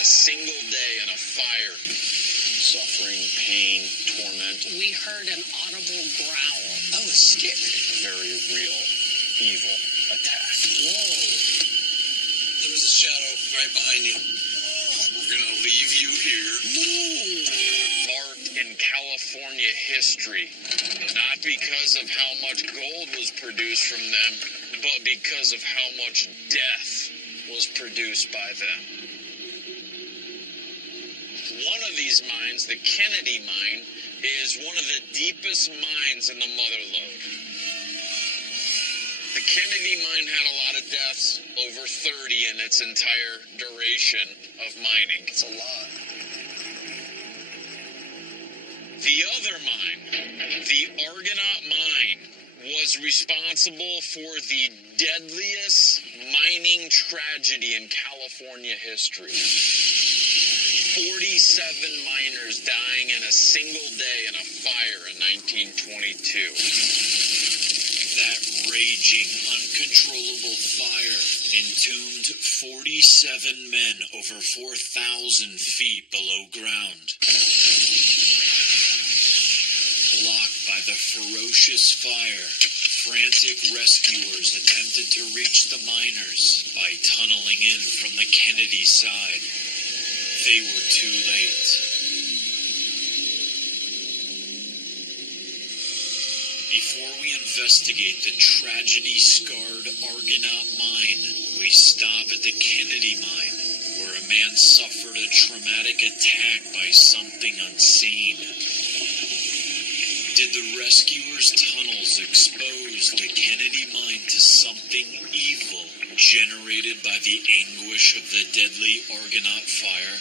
a single day in a fire. Suffering, pain, torment. We heard an audible growl. I was scared. A very real, evil attack. Whoa. There was a shadow right behind you. We're going to leave you here. No. Marked in California history. Not because of how much gold was produced from them, but because of how much death was produced by them. One of these mines, the Kennedy mine, is one of the deepest mines in the Mother Lode. The Kennedy mine had a lot of deaths, over 30 in its entire duration of mining. It's a lot. The other mine, the Argonaut mine, was responsible for the deadliest mining tragedy in California history. 47 miners dying in a single day in a fire in 1922. That raging, uncontrollable fire entombed 47 men over 4,000 feet below ground. Blocked by the ferocious fire, frantic rescuers attempted to reach the miners by tunneling in from the Kennedy side. They were too late. Before we investigate the tragedy-scarred Argonaut mine, we stop at the Kennedy mine, where a man suffered a traumatic attack by something unseen. Did the rescuers' tunnels expose the Kennedy mine to something evil generated by the anguish of the deadly Argonaut fire?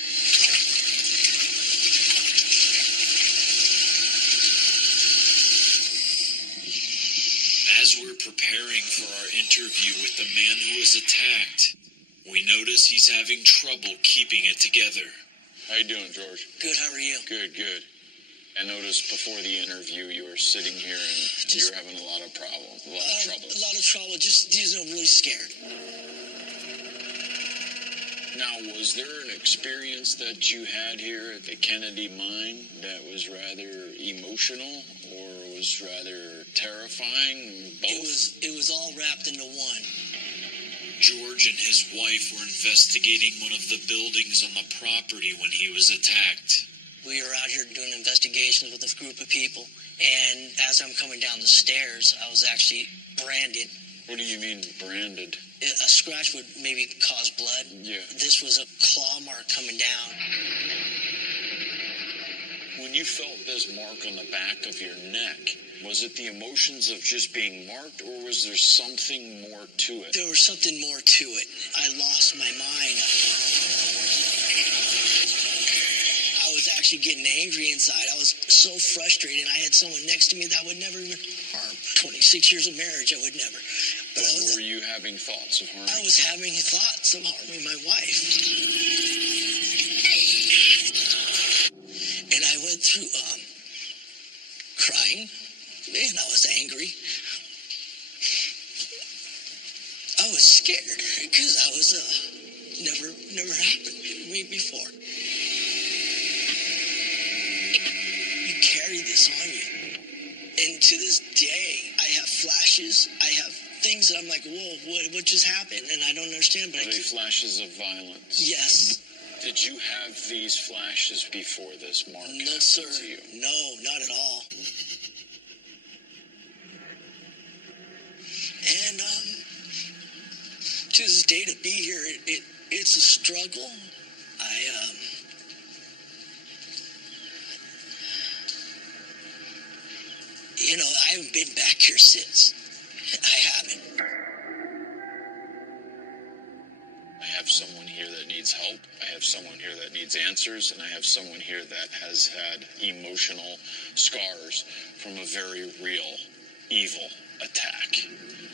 As we're preparing for our interview with the man who was attacked, we notice he's having trouble keeping it together. How you doing, George? Good, how are you? Good, good. I noticed before the interview you were sitting here and you were having a lot of problems, a lot of trouble. A lot of trouble, just really scared. Now, was there an experience that you had here at the Kennedy mine that was rather emotional or was rather terrifying? Both? It was all wrapped into one. George and his wife were investigating one of the buildings on the property when he was attacked. We were out here doing investigations with a group of people, and as I'm coming down the stairs, I was actually branded. What do you mean, branded? A scratch would maybe cause blood. Yeah. This was a claw mark coming down. When you felt this mark on the back of your neck, was it the emotions of just being marked, or was there something more to it? There was something more to it. I lost my mind. I was actually getting angry inside. I was so frustrated. I had someone next to me that would never even harm. 26 years of marriage, I would never. But were you having thoughts of harming? I was having thoughts of harming my wife. And I went through crying, and I was angry. I was scared because I was never happened to me before. You carry this on you, and to this day, I have flashes. I have things that I'm like, whoa, what just happened? And I don't understand. But Are they flashes of violence? Yes. Did you have these flashes before this mark? No, sir. To you? No, not at all. And to this day, to be here, it's a struggle. I haven't been back here since. I haven't. I have someone here that needs help. I have someone here that needs answers, and I have someone here that has had emotional scars from a very real, evil attack.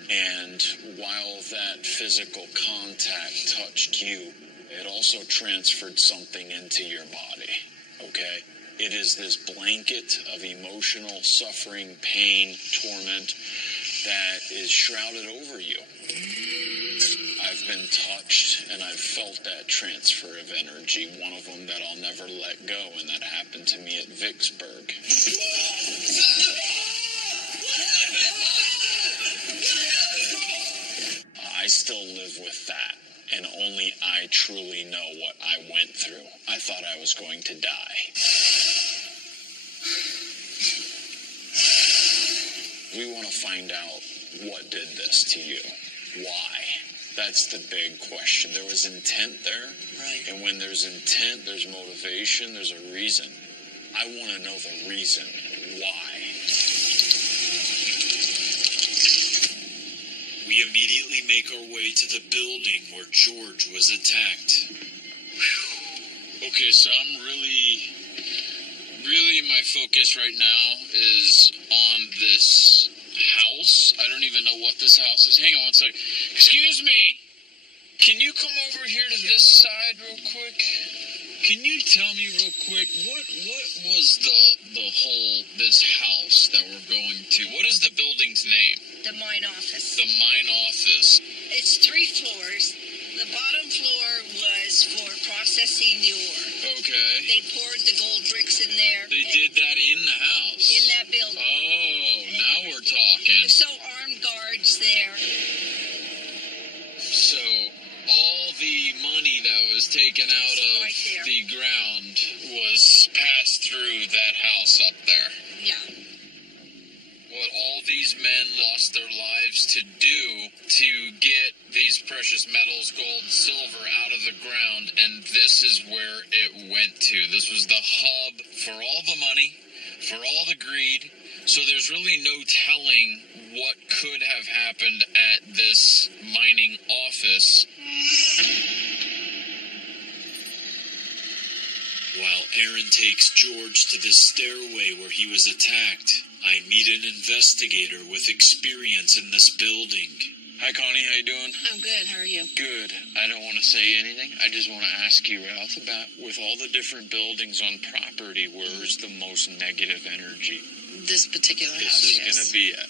And while that physical contact touched you, it also transferred something into your body, okay? It is this blanket of emotional suffering, pain, torment that is shrouded over you. I've been touched, and I've felt that transfer of energy, one of them that I'll never let go, and that happened to me at Vicksburg. I still live with that, and only I truly know what I went through. I thought I was going to die. We want to find out what did this to you. Why? That's the big question. There was intent there. Right. And when there's intent, there's motivation, there's a reason. I want to know the reason. Why? We immediately make our way to the building where George was attacked. Okay, so I'm really my focus right now is on this house. I don't even know what this house is. Hang on one sec. Excuse me. Can you come over here to this side real quick? Can you tell me real quick what was the whole this house that we're going to? What is the building's name? The mine office. The mine office. It's 3 floors. The bottom floor was for processing the ore. Okay. They poured the gold bricks in there. They did that in the house. In that building. Oh, now we're talking. So armed guards there. So all the money that was taken out of Right there. the ground was passed through that house up there. Yeah. What all these men lost their lives to do to get these precious metals, gold, silver, out of the ground, and this is where it went to. This was the hub for all the money, for all the greed. So there's really no telling what could have happened at this mining office. While Aaron takes George to the stairway where he was attacked, I meet an investigator with experience in this building. Hi, Connie. How you doing? I'm good. How are you? Good. I don't want to say anything. I just want to ask you right off the bat, with all the different buildings on property, where's the most negative energy This particular this house, is yes. going to be at?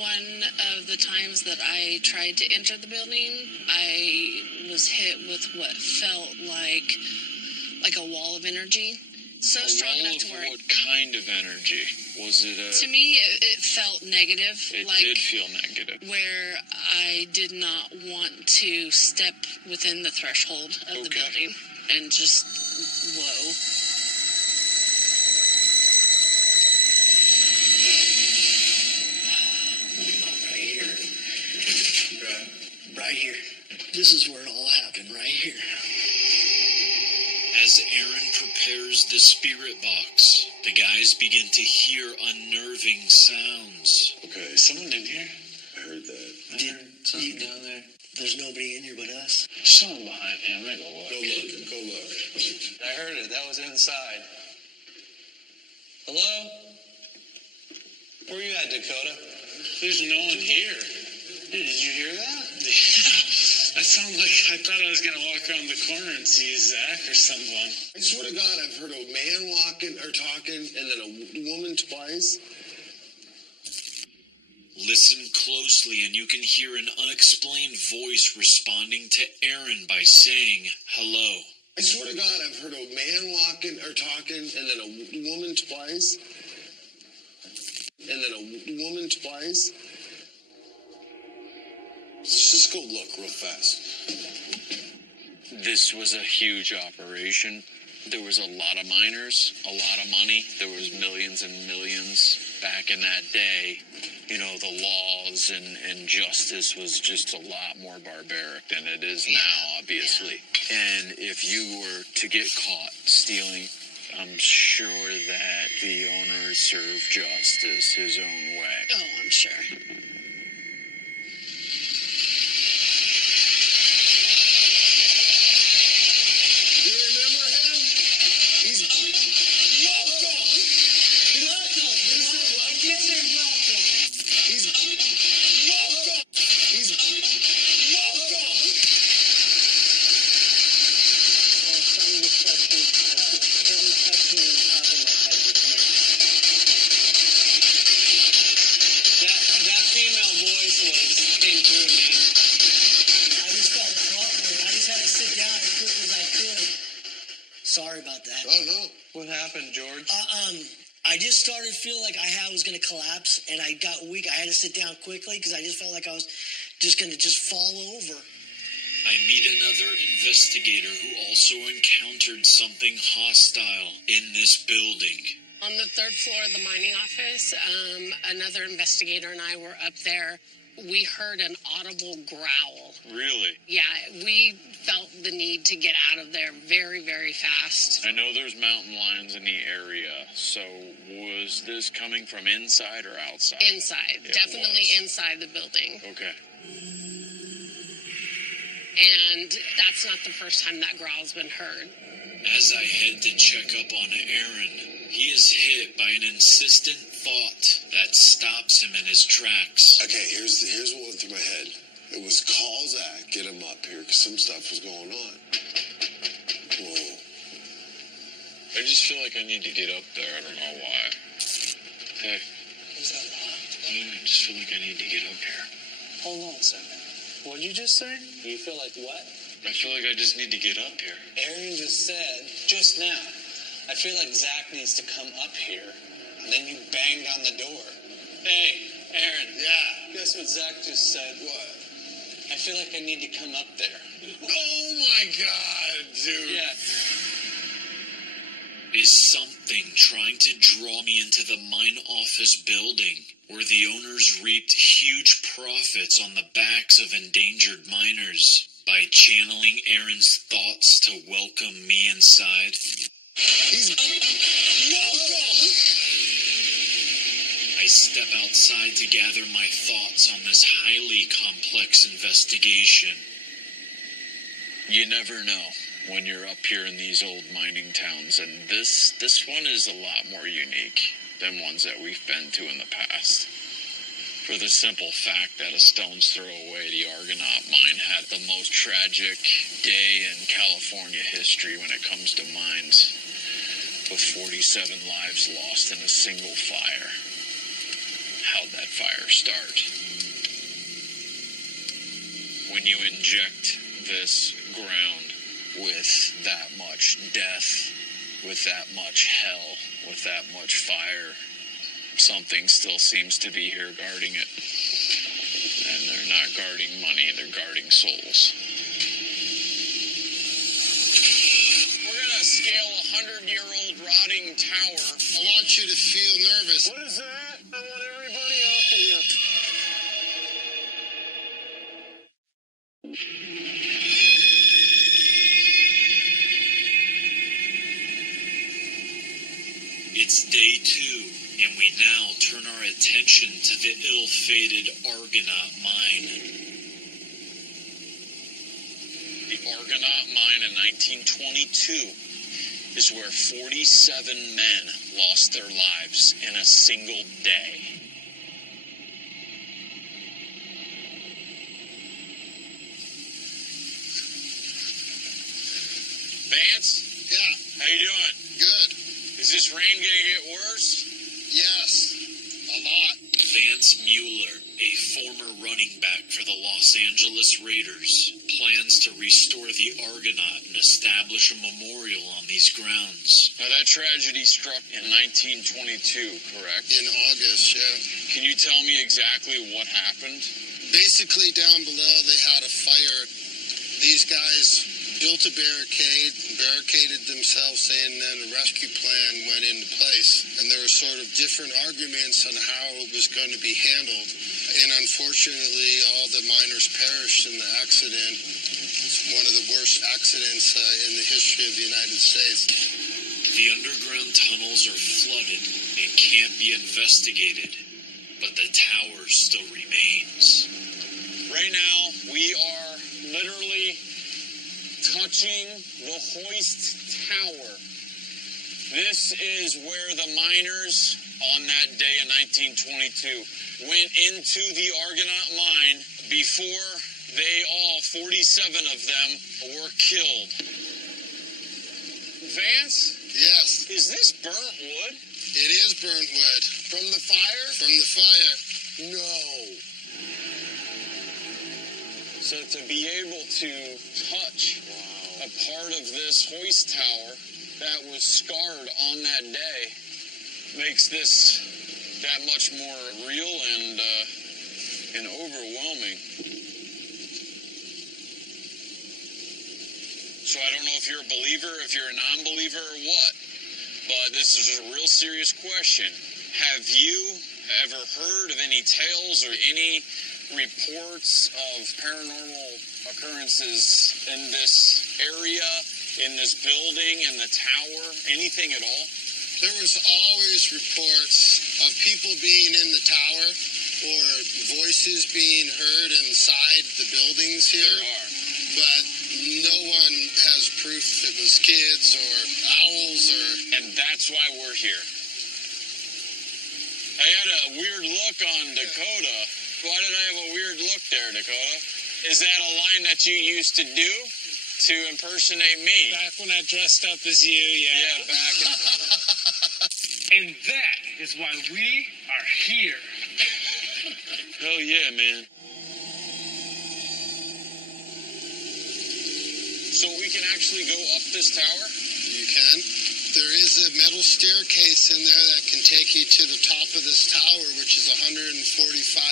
One of the times that I tried to enter the building, I was hit with what felt like a wall of energy. So strong enough to where... What kind of energy? Was it a... To me, it felt negative. It like did feel negative. where I did not want to step within the threshold of the Okay. building. And just, whoa. Right here. Right here. This is where it all happened, right here. As Aaron prepares the spirit box, the guys begin to hear unnerving sounds. Okay, someone in here? I heard that. Something down there. There's nobody in here but us. Someone behind me. I'm going to go look. Go look. I heard it. That was inside. Hello? Where you at, Dakota? There's no one here. Did you hear that? Yeah. That sounded like I thought I was going to walk around the corner and see Zach or someone. I swear to God, I've heard a man walking or talking and then a woman twice. Listen closely and you can hear an unexplained voice responding to Aaron by saying, hello. I swear to God, I've heard a man walking or talking and then a woman twice. And then a woman twice. Let's just go look real fast. This was a huge operation. There was a lot of miners, a lot of money. There was millions and millions back in that day. You know, the laws and justice was just a lot more barbaric than it is now, obviously. And if you were to get caught stealing, I'm sure that the owner served justice his own way. Oh, I'm sure. That seems happened, George? I just started feeling like I was going to collapse, and I got weak. I had to sit down quickly because I just felt like I was just going to fall over. I meet another investigator who also encountered something hostile in this building. On the third floor of the mining office, another investigator and I were up there. We heard an audible growl. Really? Yeah, we felt the need to get out of there very, very fast. I know there's mountain lions in the area, so was this coming from inside or outside? Inside, definitely inside the building. Okay. And that's not the first time that growl's been heard. As I head to check up on Aaron, he is hit by an insistent thought that stops him in his tracks. Okay, here's what went through my head. It was call Zach, get him up here, because some stuff was going on. Whoa. I just feel like I need to get up there. I don't know why. Hey. Was that locked? I just feel like I need to get up here. Hold on a second. What'd you just say? You feel like what? I feel like I just need to get up here. Aaron just said, just now, I feel like Zach needs to come up here. And then you banged on the door. Hey, Aaron. Yeah. Guess what Zach just said? What? I feel like I need to come up there. Oh my God, dude. Yeah. Is something trying to draw me into the mine office building where the owners reaped huge profits on the backs of endangered miners by channeling Aaron's thoughts to welcome me inside? He's welcome. I step outside to gather my thoughts on this highly complex investigation. You never know when you're up here in these old mining towns, and this one is a lot more unique than ones that we've been to in the past. For the simple fact that a stone's throw away, the Argonaut mine had the most tragic day in California history when it comes to mines, with 47 lives lost in a single fire. How'd that fire start? When you inject this ground with that much death, with that much hell, with that much fire, something still seems to be here guarding it. And they're not guarding money, they're guarding souls. We're gonna scale a 100-year-old rotting tower. I want you to feel nervous. What is that? I want everybody off of here. It's day 2, and we now turn our attention to the ill-fated Argonaut mine. The Argonaut mine in 1922 is where 47 men lost their lives in a single day. Vance? Yeah, How you doing? good. Is this rain gonna get worse? Yes, a lot. Vance Mueller, a former running back for the Los Angeles Raiders, plans to restore the Argonaut and establish a memorial on these grounds. Now that tragedy struck in 1922, correct? In August, yeah. Can you tell me exactly what happened? Basically, down below, they had a fire. These guys built a barricaded themselves in, and a rescue plan went into place. And there were sort of different arguments on how it was going to be handled. And unfortunately, all the miners perished in the accident. It's one of the worst accidents in the history of the United States. The underground tunnels are flooded and can't be investigated, but the tower still remains. Right now, we are literally touching the hoist tower. This is where the miners on that day in 1922 went into the Argonaut mine before they all, 47 of them, were killed. Vance? Yes, Is this burnt wood? it is burnt wood. From the fire? From the fire. No. So to be able to touch a part of this hoist tower that was scarred on that day makes this that much more real and overwhelming. So I don't know if you're a believer, if you're a non-believer, or what, but this is a real serious question. Have you ever heard of any tales or any reports of paranormal occurrences in this area, in this building, in the tower, anything at all? There was always reports of people being in the tower or voices being heard inside the buildings here. There are. But no one has proof it was kids or owls or... And that's why we're here. I had a weird look on Dakota. Why did I have a weird look there, Dakota? Is that a line that you used to do to impersonate me? Back when I dressed up as you, yeah. Yeah, back in... And that is why we are here. Hell yeah, man. So we can actually go up this tower? You can. There is a metal staircase in there that can take you to the top of this tower, which is 145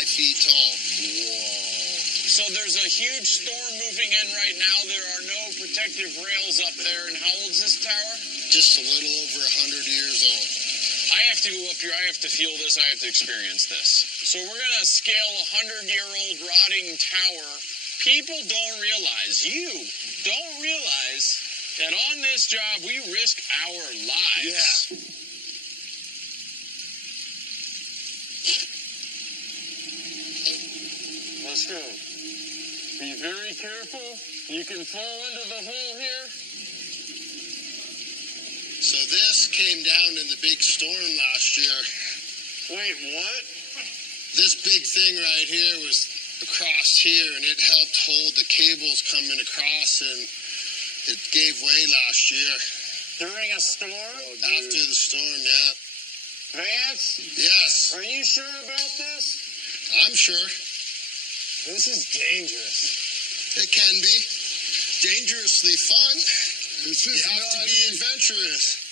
feet tall. Whoa. So there's a huge storm moving in right now. There are no protective rails up there. And how old is this tower? Just a little over 100 years old. I have to go up here. I have to feel this. I have to experience this. So we're going to scale a 100-year-old rotting tower. People don't realize, you don't realize that on this job we risk our lives. Yeah. Let's go. Be very careful. You can fall into the hole here. So this came down in the big storm last year. Wait, what? This big thing right here was across here, and it helped hold the cables coming across, and it gave way last year. During a storm? After the storm, yeah. Vance? Yes, Are you sure about this? I'm sure. This is dangerous. It can be. Dangerously fun. You have to be adventurous.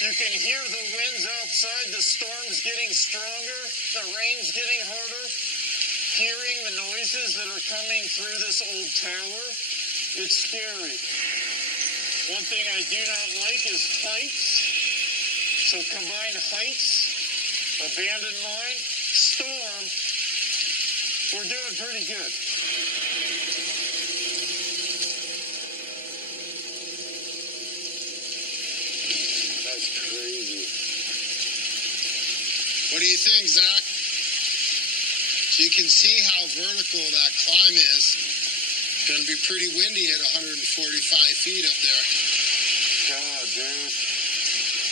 You can hear the winds outside, the storm's getting stronger, the rain's getting harder. Hearing the noises that are coming through this old tower, it's scary. One thing I do not like is heights. So combine heights, abandoned mine, storm, we're doing pretty good. That's crazy. What do you think, Zach? So you can see how vertical that climb is. It's going to be pretty windy at 145 feet up there. God, dude.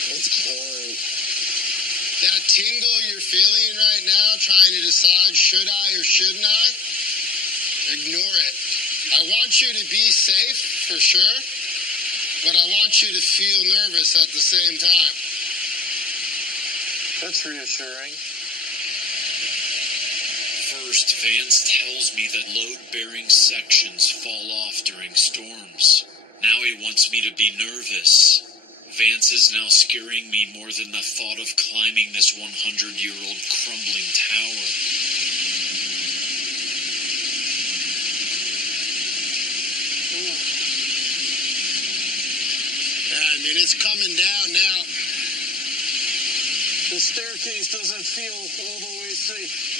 It's boring. That tingle you're feeling right now, trying to decide should I or shouldn't I, ignore it. I want you to be safe, for sure, but I want you to feel nervous at the same time. That's reassuring. First, Vance tells me that load-bearing sections fall off during storms. Now he wants me to be nervous. Vance is now scaring me more than the thought of climbing this 100-year-old crumbling tower. Yeah, I mean, it's coming down now. The staircase doesn't feel all the way safe.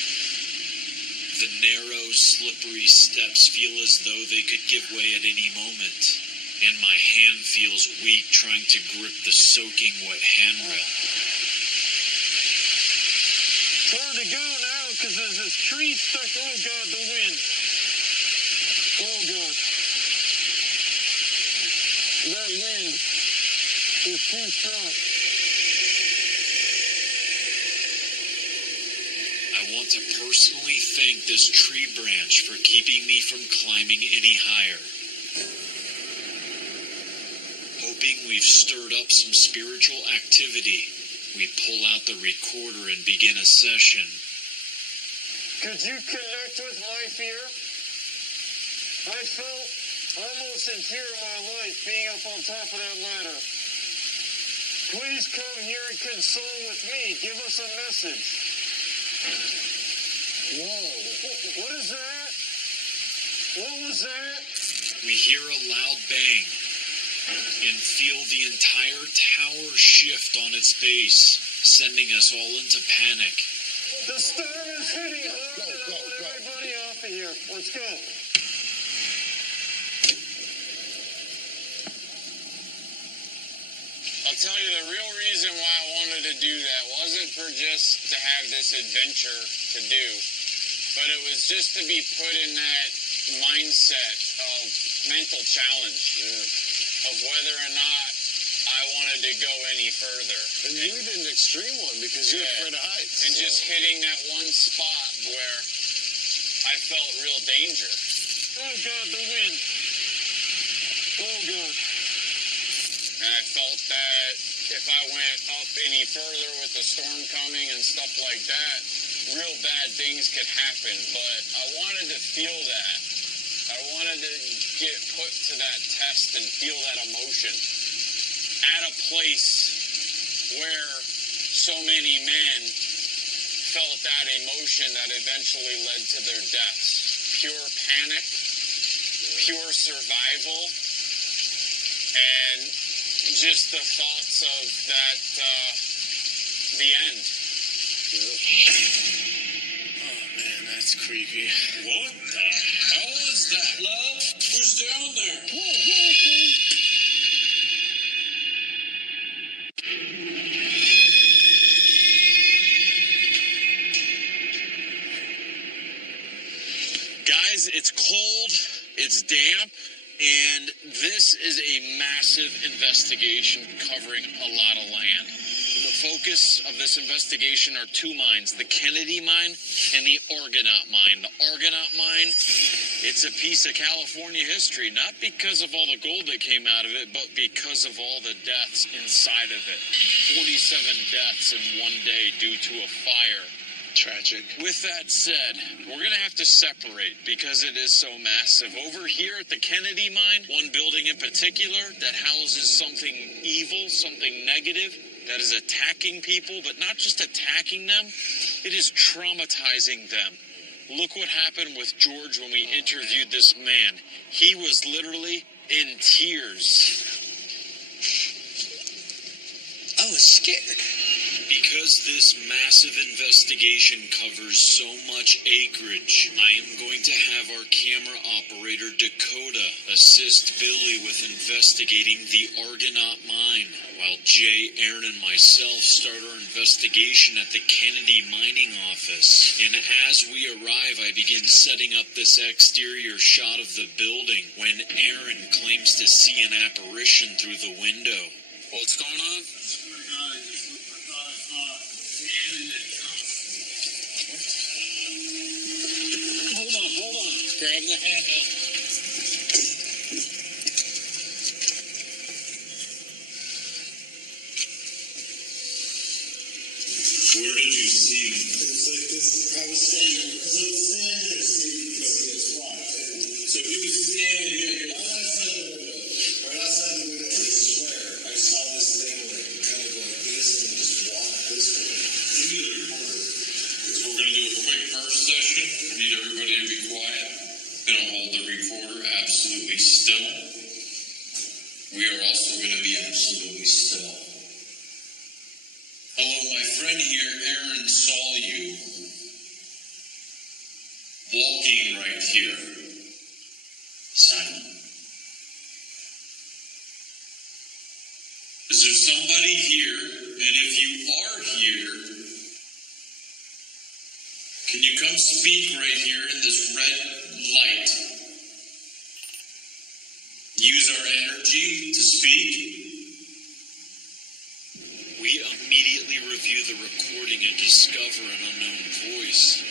The narrow, slippery steps feel as though they could give way at any moment, and my hand feels weak trying to grip the soaking wet handrail. Time to go now, because there's this tree stuck. Oh, God, the wind. Oh, God. That wind is too strong. I want to personally thank this tree branch for keeping me from climbing any higher. Hoping we've stirred up some spiritual activity, we pull out the recorder and begin a session. Could you connect with my fear? I felt almost in fear of my life being up on top of that ladder. Please come here and console with me. Give us a message. Whoa. What is that? What was that? We hear a loud bang and feel the entire tower shift on its base, sending us all into panic. The storm is hitting hard. Go. Everybody off of here. Let's go. I'll tell you, the real reason why I wanted to do that wasn't for just to have this adventure to do, but it was just to be put in that mindset of mental challenge, of whether or not I wanted to go any further. And you did an extreme one because you're afraid of heights. And just hitting that one spot where I felt real danger. Oh, God, the wind. Oh, God. And I felt that if I went up any further with the storm coming and stuff like that, real bad things could happen. But I wanted to feel that. I wanted to get put to that test and feel that emotion at a place where so many men felt that emotion that eventually led to their deaths. Pure panic, pure survival, and just the thoughts of that, the end. Oh, man, that's creepy. What the hell is that? Love? Who's down there? Guys, it's cold, it's damp, and this is a massive investigation covering a lot of land. The focus of this investigation are two mines, the Kennedy mine and the Argonaut mine. The Argonaut mine, it's a piece of California history, not because of all the gold that came out of it, but because of all the deaths inside of it. 47 deaths in one day due to a fire. Tragic. With that said, we're going to have to separate because it is so massive. Over here at the Kennedy mine, one building in particular that houses something evil, something negative, that is attacking people, but not just attacking them, it is traumatizing them. Look what happened with George when we interviewed this man. He was literally in tears. I was scared. Because this massive investigation covers so much acreage, I am going to have our camera operator Dakota assist Billy with investigating the Argonaut mine, while Jay, Aaron, and myself start our investigation at the Kennedy mining office. And as we arrive, I begin setting up this exterior shot of the building when Aaron claims to see an apparition through the window. What's going on? Hold on. Grab the handle. Where did you see him? It's like this. I was standing there, Steve. So he was standing here. Right outside the window, I swear, I saw this thing kind of like this and just walk this way. Give me the recorder. So we're going to do a quick burst session. I need everybody to be quiet. Going to hold the recorder absolutely still. We are also going to be absolutely still. Hello, my friend here, Aaron, saw you walking right here. Silent. Is there somebody here? And if you are here, can you come speak right here in this red light? Use our energy to speak. We immediately review the recording and discover an unknown voice.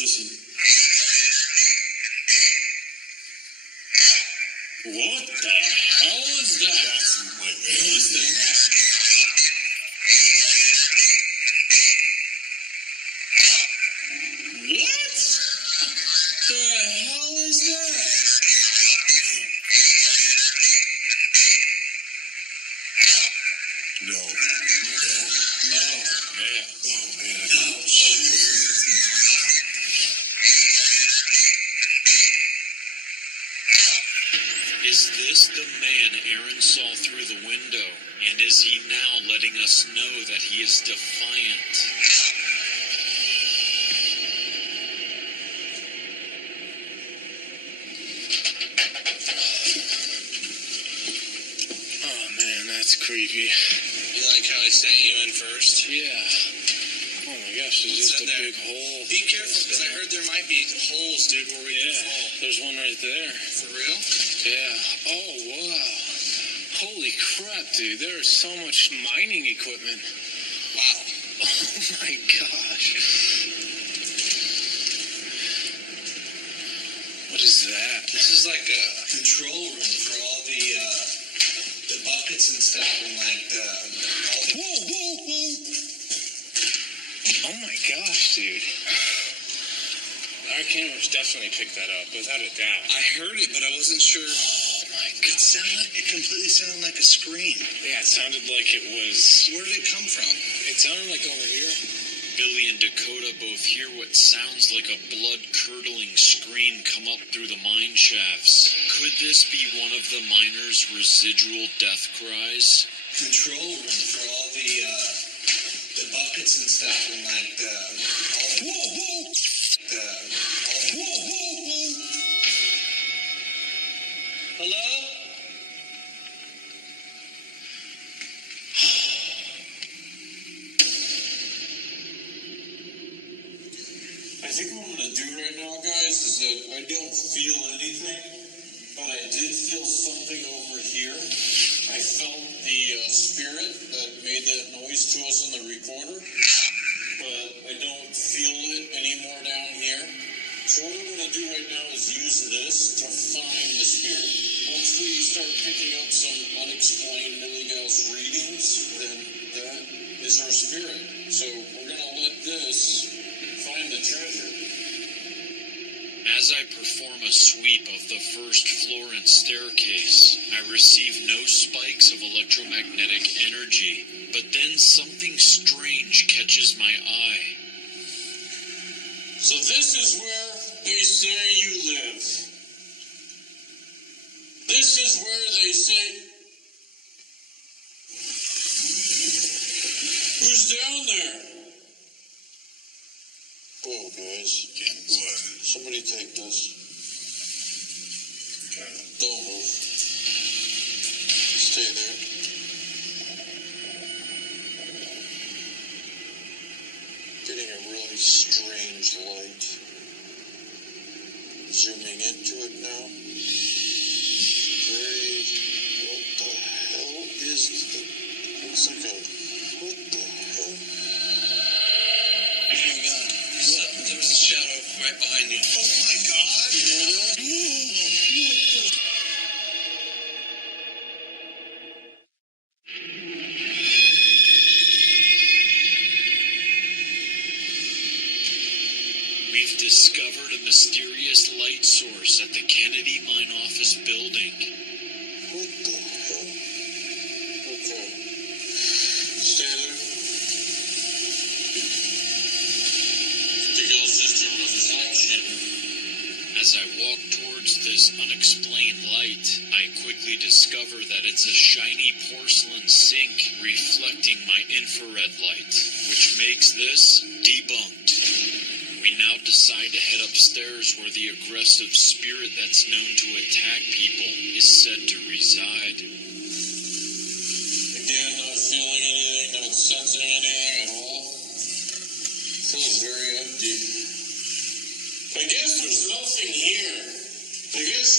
Listen. What the hell is that? What is that? Is this the man Aaron saw through the window? And is he now letting us know that he is defiant? Oh man, that's creepy. You like how I sent you in first? Yeah. Oh my gosh, there's just a big hole. Be careful, because I heard there might be holes, dude, where we can fall. There's one right there. For real? Yeah. Oh, wow. Holy crap, dude. There is so much mining equipment. Wow. Oh my gosh. What is that? This is like a control room for all the buckets and stuff, and like all the... Whoa. Oh my gosh, dude. Our cameras definitely picked that up, without a doubt. I heard it, but I wasn't sure. Oh my God. It completely sounded like a scream. Yeah, it sounded like it was... Where did it come from? It sounded like over here. Billy and Dakota both hear what sounds like a blood-curdling scream come up through the mine shafts. Could this be one of the miners' residual death cries? Control room for all the buckets and stuff, and like Hello? I think what I'm going to do right now, guys, is that I don't feel anything, but I did feel something over here. I felt the spirit that made that noise to us on the recorder, but I don't feel it anymore down here. So what I'm going to do right now is use this to find the spirit. Once we start picking up some unexplained Millie-Gauss readings, then that is our spirit. So we're going to let this find the treasure. As I perform a sweep of the first floor and staircase, I receive no spikes of electromagnetic energy, but then something strange catches my eye. So this is where they say you live. This is where they say... Who's down there? Whoa, guys. What? Somebody take this. Don't move. Stay there. Getting a really strange light. Zooming into it now. What the hell is the... Looks like a... What the hell? Oh my God. There was a shadow right behind you. Oh my God. You hear that? We've discovered a mysterious light source at the Kennedy Mine Office building. What the hell? Okay. Stay there. I think it was just a reflection. As I walk towards this unexplained light, I quickly discover that it's a shiny porcelain sink reflecting my infrared light, which makes this debunked. We now decide to head upstairs where the aggressive spirit that's known to attack people is said to reside. Again, not feeling anything, not sensing anything at all. Feels very empty. I guess there's nothing here. I guess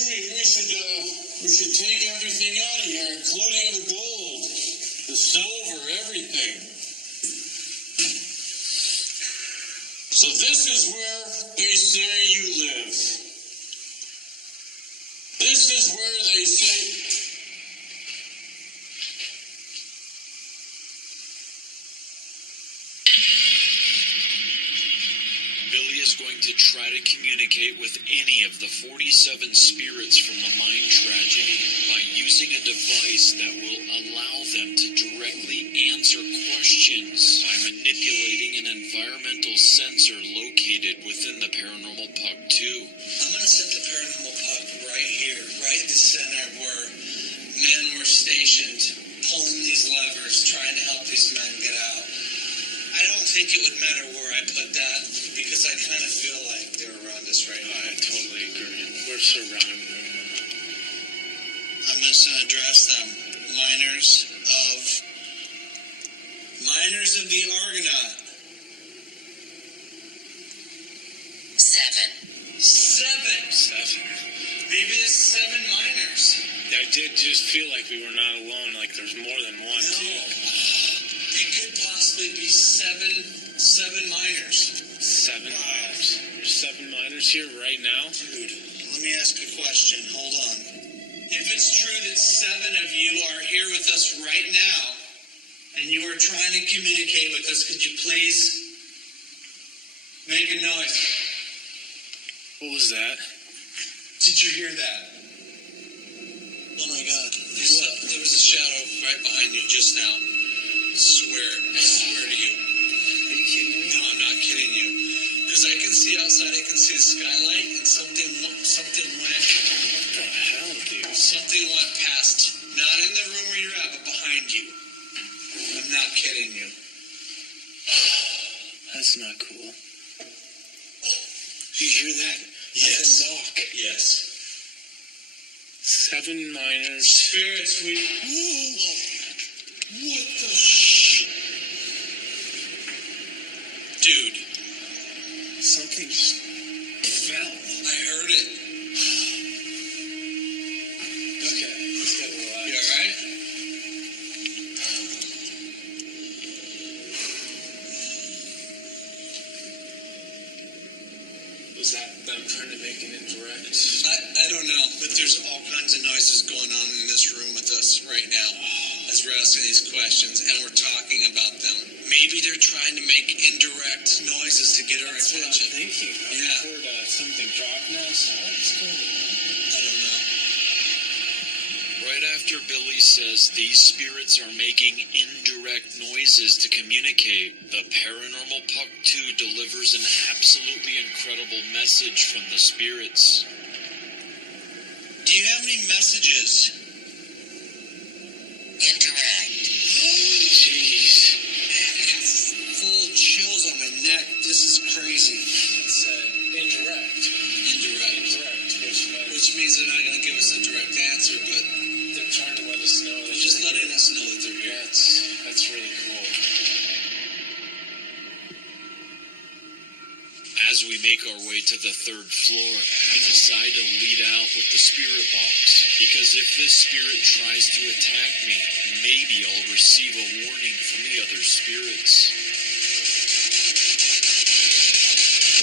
we should take everything out of here, including the gold, the silver, everything. So this is where they say you live. This is where they say... Billy is going to try to communicate with any of the 47 spirits from the mine tragedy by using a device that will allow them to directly answer questions by manipulating an environmental sensor located within the Paranormal Puck 2. I'm going to set the paranormal puck right here, right in the center where Seven. Maybe there's 7 miners. I did just feel like we were not alone, like there's more than one, No. too. It could possibly be seven miners. 7 miners. There's 7 miners here right now? Dude, let me ask a question. Hold on. If it's true that 7 of you are here with us right now, and you are trying to communicate with us, could you please make a noise? What was that? Did you hear that? Oh my God. There was a shadow right behind you just now. I swear to you. Are you kidding me? No, I'm not kidding you. Because I can see outside, I can see the skylight, and something went. What the hell, dude? Something went past. Not in the room where you're at, but behind you. I'm not kidding you. That's not cool. Did you hear that? Yes. That's a knock. Yes. 7 miners. Spirits, we. Whoa. What the Dude. Something just fell. I heard it. Okay, let's get relaxed. You alright? Was that them trying to make an indirect? I don't know, but there's all kinds of noises going on in this room with us right now as we're asking these questions, and we're talking about them. Maybe they're trying to make indirect noises to get our That's what I'm attention. thinking. Yeah. I heard something drop now, so what's going on? I don't know. Right after Billy says these spirits are making indirect noises to communicate, the Paranormal Puck 2 delivers an absolutely incredible message from the spirits. Do you have any messages? Indirect. Jeez. Man, I got full chills on my neck. This is crazy. It said indirect. Indirect. Which means they're not going to give us a direct answer, but They're trying to let us know that they're just letting us know that they're here. That's really cool. As we make our way to the 3rd floor, I decide to lead out with the spirit box, because if this spirit tries to attack me, maybe I'll receive a warning from the other spirits.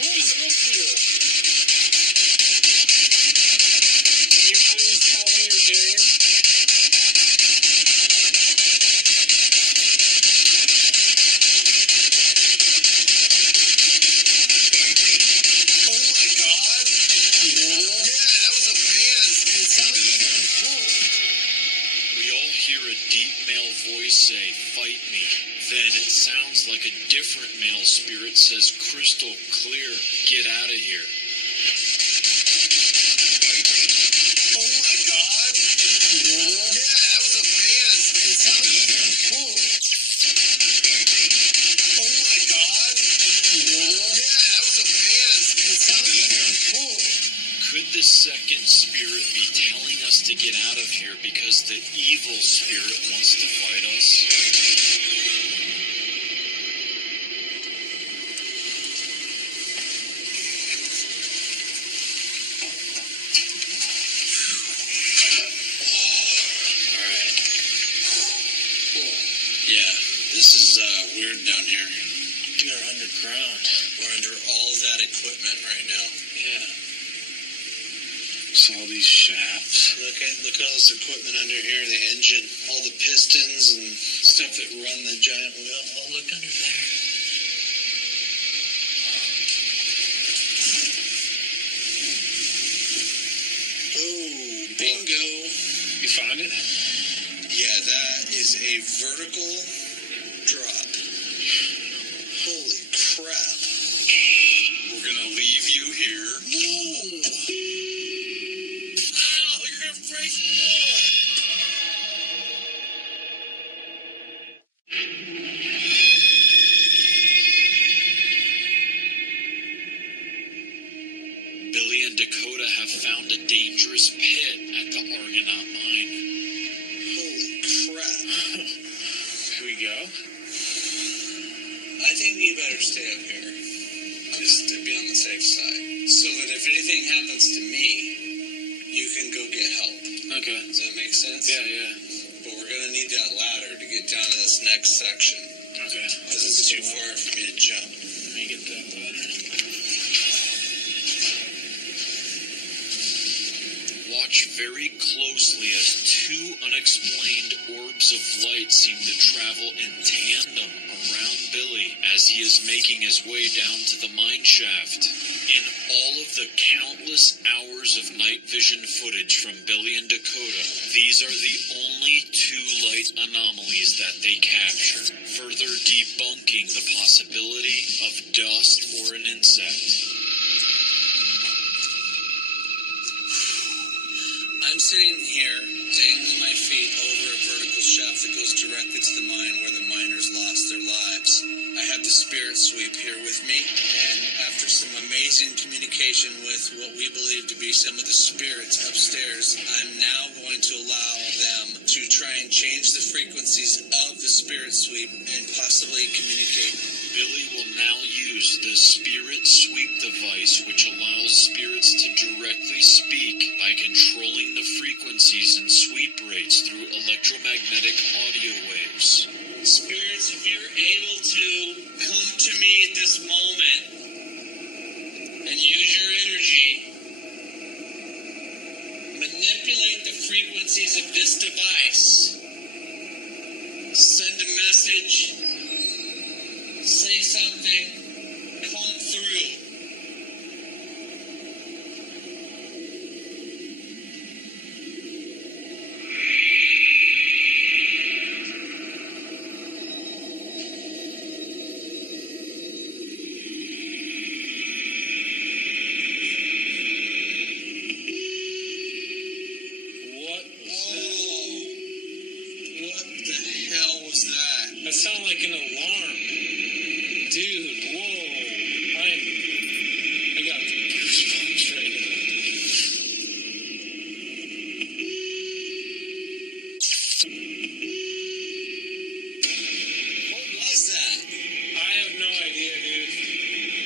What is up here? Can you please tell me your name? Oh my God! Yeah, that was a man. It sounded like a wolf. We all hear a deep male voice say, "Fight me." Then it sounds like a different male spirit says crystal clear, "Get out of here." Oh my God! Yeah, that was a man. It sounded like a wolf. Oh my God! Yeah, that was a man. It sounded like a wolf. Could the second spirit be telling us to get out of here because the evil spirit wants to fight us? Alright. Yeah, this is weird down here. We are underground. We're under all that equipment right now. Yeah. So all these shafts. Look at all this equipment under here, the engine, all the pistons and stuff that run the giant wheel. Oh, look under there. Oh, bingo. You found it? Yeah, that is a vertical drop. Holy crap. We're gonna leave you here. No! Ow, you're gonna break more! Billy and Dakota have found a dangerous pit at the Argonaut mine. Holy crap. Here we go. I think you better stay up here. Just to be on the safe side. anything happens to me, you can go get help. Okay. Does that make sense? Yeah, yeah. But we're going to need that ladder to get down to this next section. Okay. Because it's too far for me to jump. Let me get that ladder. Watch very closely as two unexplained orbs of light seem to travel in tandem around Billy as he is making his way down to the mine shaft. In all of the countless hours of night vision footage from Billy and Dakota, these are the only two light anomalies that they capture, further debunking the possibility of dust or an insect. I'm sitting here, dangling my feet over a vertical shaft that goes directly to the mine where the miners lost their lives. I have the spirit sweep here with me, and after some amazing communication with what we believe to be some of the spirits upstairs, I'm now going to allow them to try and change the frequencies of the spirit sweep and possibly communicate. Billy will now use the Spirit Sweep device, which allows spirits to directly speak by controlling the frequencies and sweep rates through electromagnetic audio waves. Spirits, if you're able to come to me at this moment and use your energy, manipulate the frequencies of this device, send a message, say something, come through. That sounded like an alarm. Dude, whoa. I got goosebumps right now. What was that? I have no idea, dude.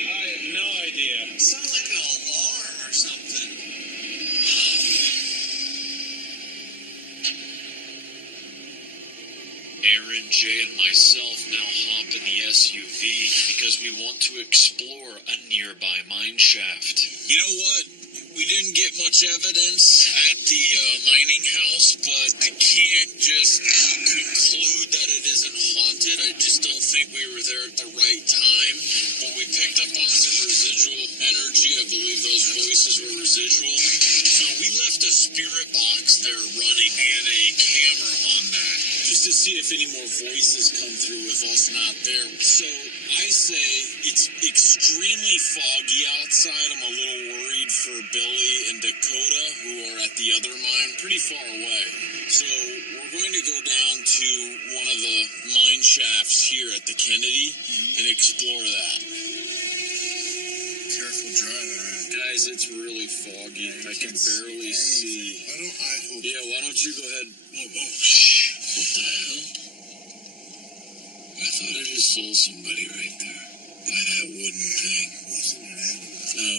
I have no idea. It sounded like an alarm or something. Aaron, Jay, and myself now hop in the SUV because we want to explore a nearby mine shaft. You know what? We didn't get much evidence at the mining house, but I can't just conclude that it isn't haunted. I just don't think we were there at the right time. But we picked up on some residual energy. I believe those voices were residual. So we left a spirit box there running and a camera on that, just to see if any more voices come through with us not there. So I say it's extremely foggy outside. I'm a little worried for Billy and Dakota, who are at the other mine, pretty far away. So we're going to go down to one of the mine shafts here at the Kennedy and explore that. Careful driving around. Guys, it's really foggy. I can barely see. Why don't I hope? Yeah, why don't you go ahead? Whoa, shh. What the hell? I thought I just saw somebody right there by that wooden thing. Wasn't an animal. No.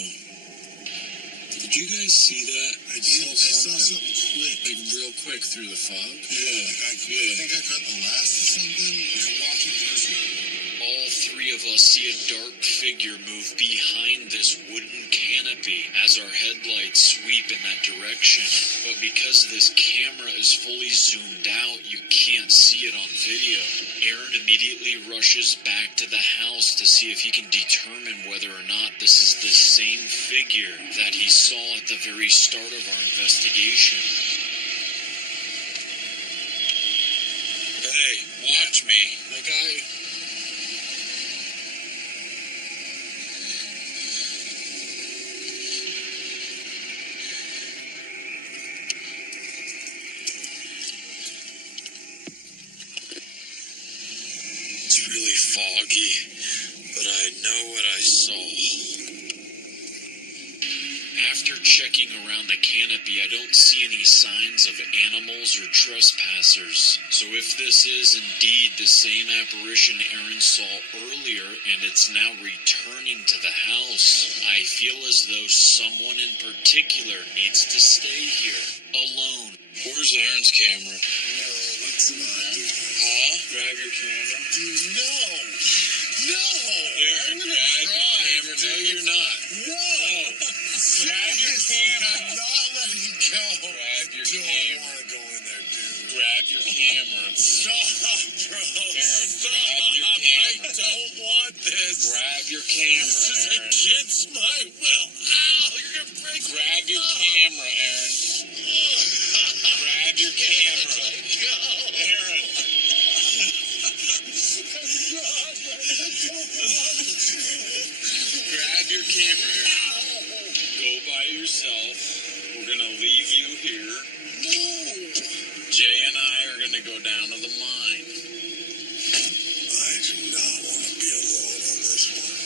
Did you guys see that? I saw something quick. Like real quick through the fog? Yeah. I think I caught the last of something. Like a walking person. All three of us see a dark figure move behind this wooden canopy as our headlights sweep in that direction. But because this camera is fully zoomed out, you can't see it on video. Aaron immediately rushes back to the house to see if he can determine whether or not this is the same figure that he saw at the very start of our investigation. Hey, watch me. That guy... It's really foggy, but I know what I saw. After checking around the canopy, I don't see any signs of animals or trespassers. So if this is indeed the same apparition Aaron saw earlier and it's now returning to the house, I feel as though someone in particular needs to stay here, alone. Where's Aaron's camera? No, let's not do that. Huh? Grab your camera. Dude, no! No! Aaron, I'm gonna grab your drive, camera. No, dude. you're not. No! Grab your camera. I'm not letting go. Grab your Don't camera. want to go in there, dude. Grab your camera. Stop, bro. Aaron, Stop. grab your camera. I don't want this. Grab your camera, This is Aaron. against my will. Ow, you're going to break Grab me. your Stop. camera, Aaron. Grab your camera. Go. Aaron. Grab your camera, Aaron. Go by yourself. We're going to leave you here. No. Jay and I are going to go down to the mine. I do not want to be alone on this one.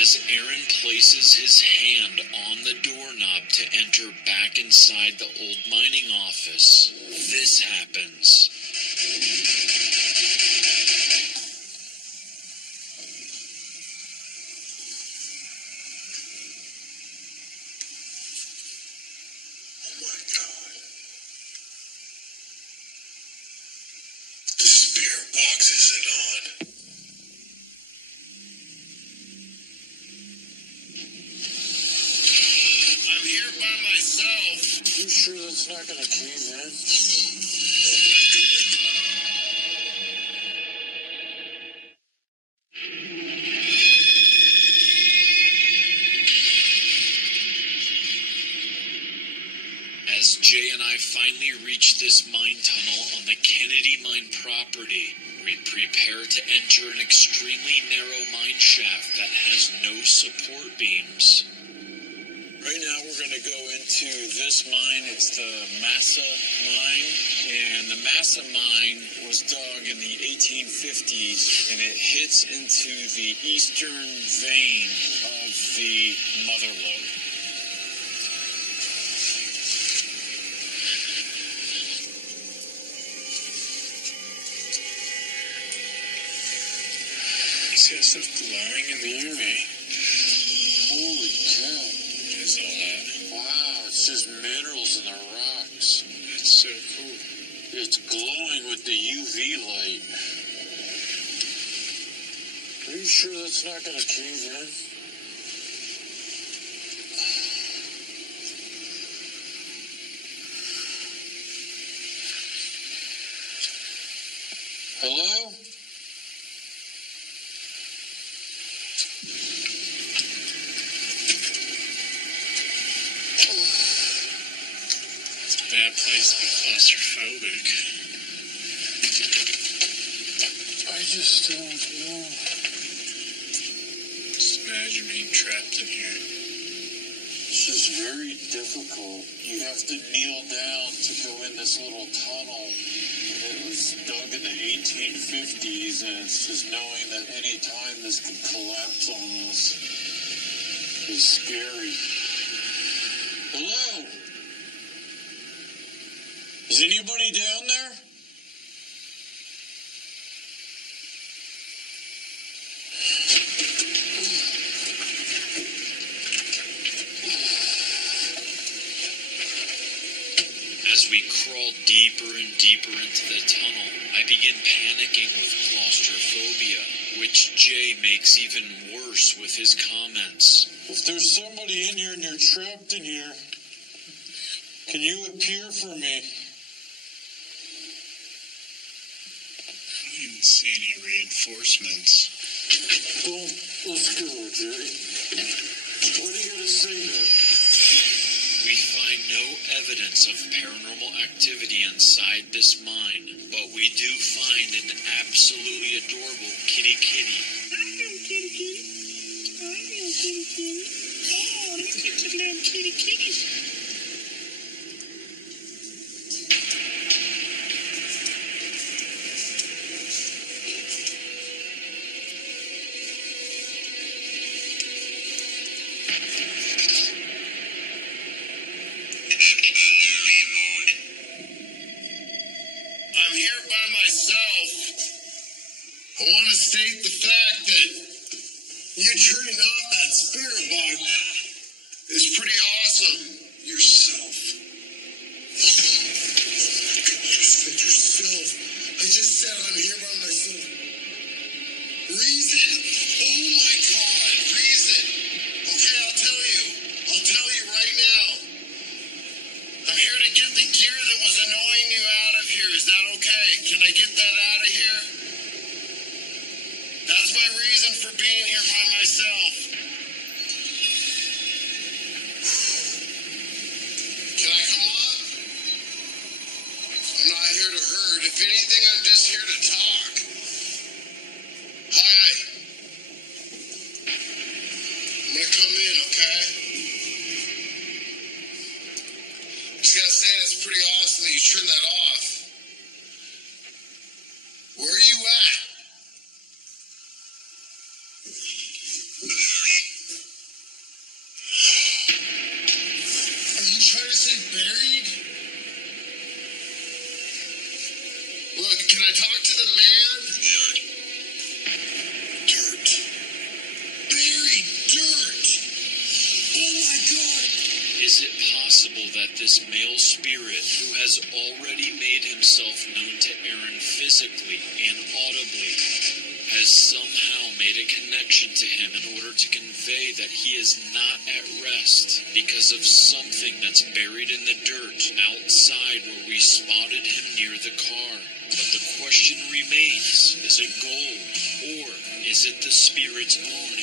As Aaron places his hand on the doorknob to enter back inside the old mining office, this happens. Oh my God. The spirit box isn't on. I'm here by myself. You sure that's not gonna cave in? As Jay and I finally reach this mine tunnel on the Kennedy mine property, we prepare to enter an extremely narrow mine shaft that has no support beams. Right now we're going to go into this mine. It's the Massa mine. And the Massa mine was dug in the 1850s, and it hits into the eastern vein of the Mother Lode. I see that stuff glowing in the UV. Holy cow. What is all that? Wow, it's just minerals in the rocks. That's so cool. It's glowing with the UV light. Are you sure that's not gonna cave in? Hello? It's a bad place to be claustrophobic. I just don't know. Just imagine being trapped in here. It's just very difficult. You have to kneel down to go in this little tunnel. It was dug in the 1850s, and it's just knowing that any time this could collapse on us is scary. Hello? Is anybody down there? As we crawl deeper and deeper into the tunnel, I begin panicking with claustrophobia, which Jay makes even worse with his comments. If there's somebody in here and you're trapped in here, can you appear for me? I didn't see any reinforcements. Let's go, Jay. What are you going to say there? We find no evidence of paranormal activity inside this mine, but we do find an absolutely adorable kitty kitty. Hello, kitty kitty. Hello, kitty kitty. Oh, look at the little kitty kitties. I'm here by myself. I want to state the fact that you treating off that spirit box is pretty awesome. Yourself. You said yourself. I just sat on here by myself. Reason. Oh my God. Reason. Okay, I'll tell you. I'll tell you right now. I'm here to get the gear that was annoying you out of here. Is that okay? Can I get that out of here? That's my reason for being here by myself. Can I come up? I'm not here to hurt. If anything, I'm just here to talk. Hi. I'm gonna come in, okay? Just gotta say it's pretty awesome that you turned that off. Where are you at? Are you trying to say buried? Look, can I talk to the man? Dirt. Buried dirt. Oh my God. Is it possible that this male spirit, who has already made himself known to Aaron physically and audibly, has somehow made a connection to him in order to convey that he is not at rest because of something that's buried in the dirt outside where we spotted him near the car? But the question remains, is it gold, or is it the spirit's own